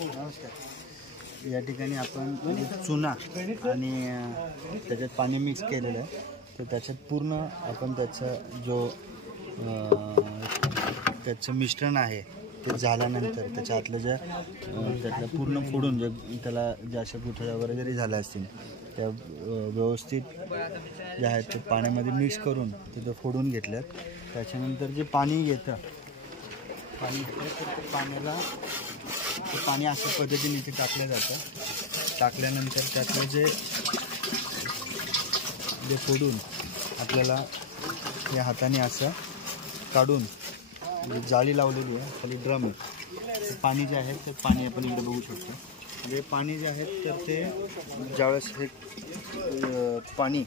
नमस्कार। या ठिकाणी आपण चुना आणि त्याच्यात पाणी मिक्स केलेलं आहे, तर त्याच्यात पूर्ण आपण त्याचं जो त्याचं मिश्रण आहे ते झाल्यानंतर त्याच्या आतलं जे त्यातलं पूर्ण फोडून जे त्याला ज्या अशा गुठळ्या वगैरे जरी झाल्या असतील त्या व्यवस्थित जे आहेत ते पाण्यामध्ये मिक्स करून ते फोडून घेतल्यात। त्याच्यानंतर जे पाणी येतं तर पाण्याला पाणी अशा पद्धतीने इथे टाकलं जातं। टाकल्यानंतर त्यातलं जे फोडून आपल्याला या हाताने असं काढून जाळी लावलेली आहे, खाली ड्रम आहे। पाणी जे आहे ते पाणी आपण इकडे बघू शकतो। म्हणजे पाणी जे आहे तर ते ज्यावेळेस हे पाणी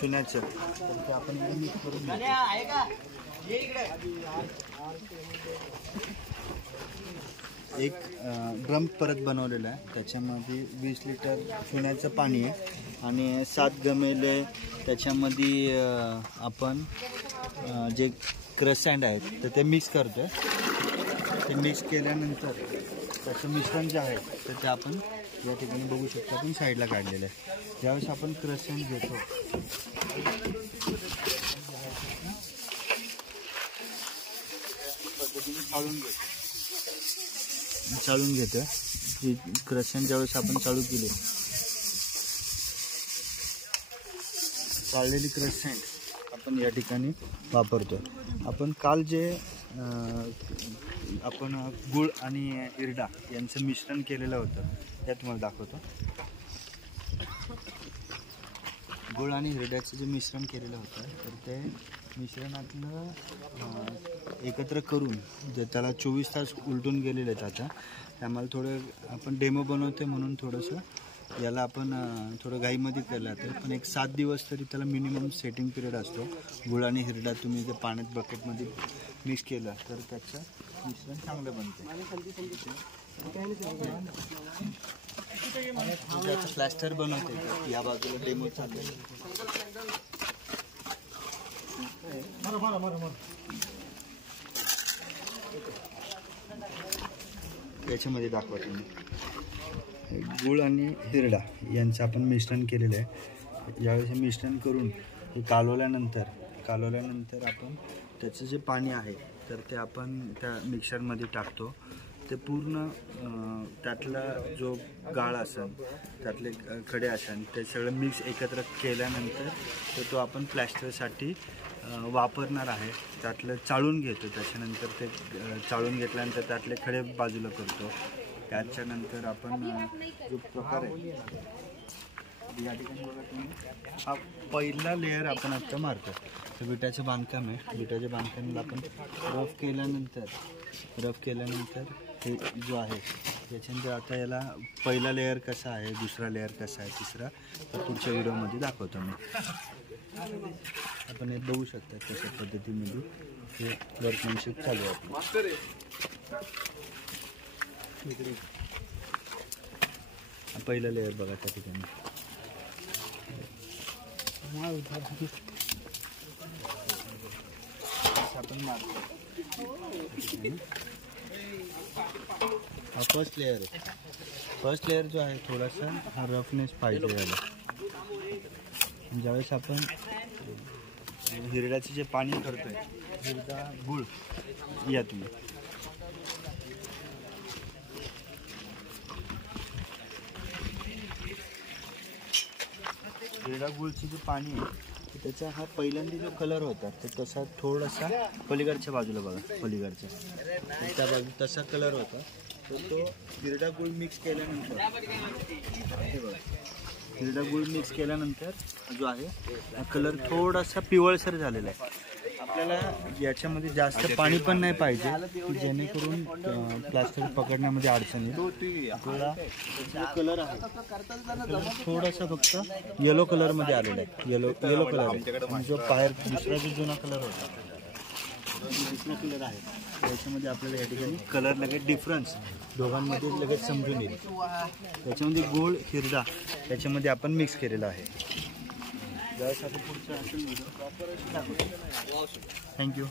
चुन्याचं तर ते आपण मिक्स करून घेतो। एक ड्रम परत बनवलेला आहे, त्याच्यामध्ये 20 लिटर चुन्याचं पाणी आहे आणि 7 गमेले त्याच्यामध्ये आपण जे क्रसँड आहेत तर ते मिक्स करतो आहे। ते मिक्स केल्यानंतर त्याचं मिश्रण जे आहे तर ते आपण या ठिकाणी बघू शकतो, आपण साईडला काढलेलं आहे। ज्यावेळेस आपण क्रसँड घेतो पद्धतीने चाळून घेतो। क्रसँड ज्यावेळेस आपण चालू केले, चाळलेली क्रसँड आपण या ठिकाणी वापरतो। आपण काल जे आपण गुळ आणि हिरडा यांचं मिश्रण केलेलं होतं ते तुम्हाला दाखवतो। गुळ आणि हिरड्याचं जे मिश्रण केलेलं होतं तर ते मिश्रणातलं एकत्र करून जे त्याला 24 तास उलटून गेलेले आहेत। आता आम्हाला थोडं आपण डेमो बनवते म्हणून थोडंसं याला आपण थोडं घाईमध्ये केलं तर पण एक 7 दिवस तरी त्याला मिनिमम सेटिंग पिरियड असतो। गुळ आणि हिरडा तुम्ही जर पाण्यात बकेटमध्ये मिक्स केलं तर त्याचं मिश्रण चांगलं बनते। त्याचं प्लॅस्टर बनवते, या बाजूला डेमो चालू आहे। याच्यामध्ये दाखवा तुम्ही गुळ आणि हिरडा यांचं आपण मिश्रण केलेलं आहे। ज्यावेळेस हे मिश्रण करून हे कालवल्यानंतर आपण त्याचं जे पाणी आहे तर ते आपण त्या मिक्सरमध्ये टाकतो। ते पूर्ण त्यातला जो गाळ असेल त्यातले खडे असेल ते सगळं मिक्स एकत्र केल्यानंतर तर तो आपण प्लॅस्टरसाठी वापरणार आहे। त्यातलं चाळून घेतो, त्याच्यानंतर ते चाळून घेतल्यानंतर त्यातले खडे बाजूला करतो। त्याच्यानंतर आपण जो प्रकार आहे या ठिकाणी बघा तुम्ही, हा पहिला लेअर आपण आता मारतो। तर विटाचं बांधकाम आहे, विटाच्या बांधकामाला आपण रफ केल्यानंतर हे जो आहे त्याच्यानंतर आता याला पहिला लेअर कसा आहे, दुसरा लेअर कसा आहे, तिसरा तर पुढच्या व्हिडिओमध्ये दाखवतो मी। आपण हे बघू शकता कशा पद्धतीमध्ये हे वर्कमॅनशिप चालू आहे। पहिला लेअर बघा त्या ठिकाणी आपण मारतो। हा फर्स्ट लेअर आहे। फर्स्ट लेअर जो आहे थोडासा हा रफनेस पाहिजे याला। ज्यावेळेस आपण हिरड्याचे जे पाणी करतोय, हिरडा गुळ या तुम्ही हिरडा गुळचं जे पाणी आहे त्याचा हा पहिल्यांदा जो कलर होता ते तसा थोडासा पलीकडच्या बाजूला बघा, पलीकडच्या त्या बाजू तसा कलर होता। तर तो हिरडा गुळ मिक्स केल्यानंतर जो आहे हा कलर थोडासा पिवळसर झालेला आहे। आपल्याला याच्यामध्ये जास्त पाणी पण नाही पाहिजे की जेणेकरून प्लास्टर पकडण्यामध्ये अडचण येईल। आपल्याला कलर आहे थोडासा फक्त येलो कलरमध्ये आलेला आहे, येलो कलर आहे। जो बाहेर दुसरा जो जुना कलर होता दुसरा कलर आहे त्याच्यामध्ये आपल्याला या ठिकाणी कलर लगेच डिफरन्स दोघांमध्ये लगेच समजून येईल। त्याच्यामध्ये गुळ हिरडा त्याच्यामध्ये आपण मिक्स केलेला आहे। ज्यावेळेस आता पुढचं असेल व्हिडिओ थँक्यू।